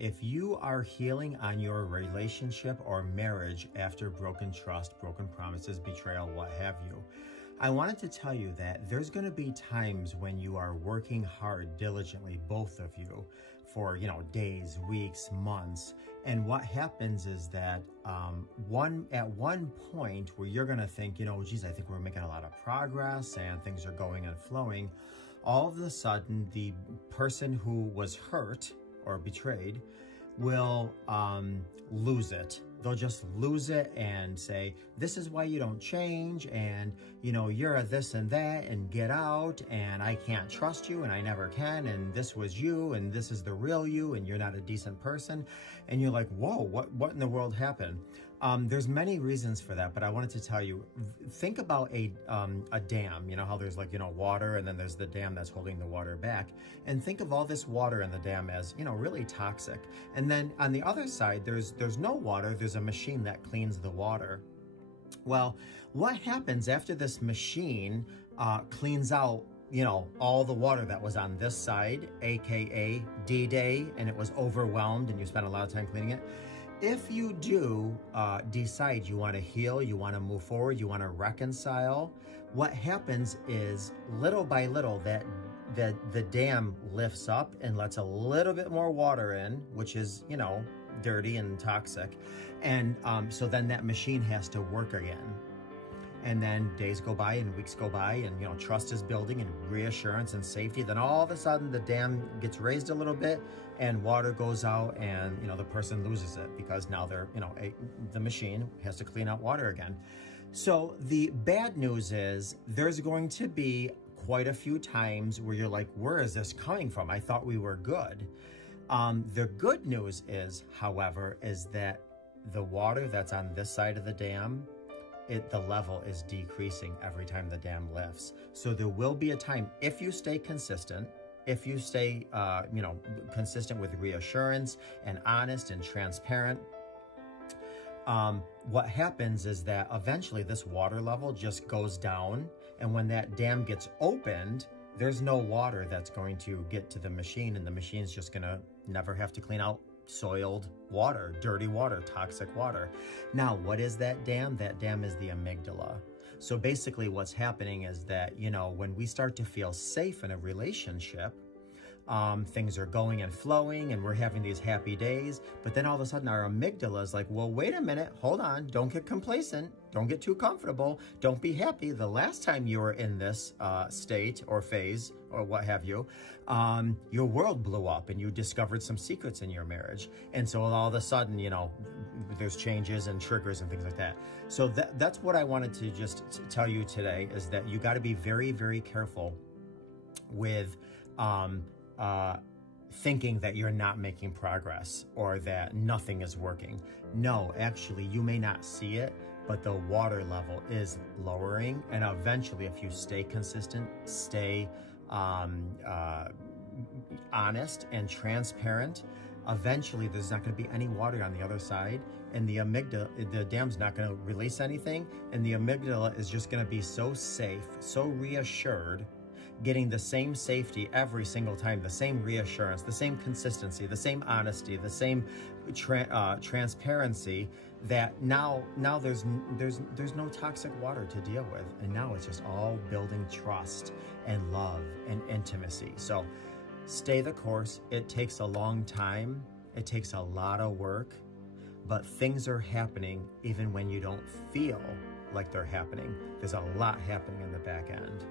If you are healing on your relationship or marriage after broken trust, broken promises, betrayal, what have you, I wanted to tell you that there's going to be times when you are working hard, diligently, both of you, for, days, weeks, months. And what happens is that at one point where you're going to think, geez, I think we're making a lot of progress and things are going and flowing, all of a sudden the person who was hurt or betrayed will lose it. They'll just lose it and say, this is why you don't change, and you're a this and that, and get out, and I can't trust you, and I never can, and this was you, and this is the real you, and you're not a decent person. And you're like, whoa, what in the world happened? There's many reasons for that, but I wanted to tell you, think about a dam. How there's water, and then there's the dam that's holding the water back. And think of all this water in the dam as, really toxic. And then on the other side, there's no water. There's a machine that cleans the water. Well, what happens after this machine cleans out all the water that was on this side, aka D-Day, and it was overwhelmed and you spent a lot of time cleaning it? If you do decide you want to heal, you want to move forward, you want to reconcile, what happens is little by little that the dam lifts up and lets a little bit more water in, which is, dirty and toxic. And so then that machine has to work again. And then days go by and weeks go by and, trust is building and reassurance and safety. Then all of a sudden the dam gets raised a little bit and water goes out and, the person loses it because now they're, the machine has to clean out water again. So the bad news is there's going to be quite a few times where you're like, where is this coming from? I thought we were good. The good news is, however, is that the water that's on this side of the dam, the level is decreasing every time the dam lifts. So there will be a time, if you stay consistent, if you stay, consistent with reassurance and honest and transparent, what happens is that eventually this water level just goes down. And when that dam gets opened, there's no water that's going to get to the machine, and the machine's just going to never have to clean out soiled water, dirty water, toxic water. Now, what is that dam? That dam is the amygdala. So basically what's happening is that, when we start to feel safe in a relationship, things are going and flowing and we're having these happy days, but then all of a sudden our amygdala is like, well, wait a minute, hold on, don't get complacent, don't get too comfortable, don't be happy. The last time you were in this state or phase or what have you, your world blew up and you discovered some secrets in your marriage. And so all of a sudden, there's changes and triggers and things like that. So that's what I wanted to just tell you today, is that you got to be very, very careful with thinking that you're not making progress or that nothing is working. No, actually, you may not see it, but the water level is lowering. And eventually, if you stay consistent, stay honest and transparent, eventually there's not going to be any water on the other side, and the dam's not going to release anything, and the amygdala is just going to be so safe, so reassured, getting the same safety every single time, the same reassurance, the same consistency, the same honesty, the same transparency, that now there's no toxic water to deal with. And now it's just all building trust and love and intimacy. So stay the course. It takes a long time. It takes a lot of work, but things are happening even when you don't feel like they're happening. There's a lot happening in the back end.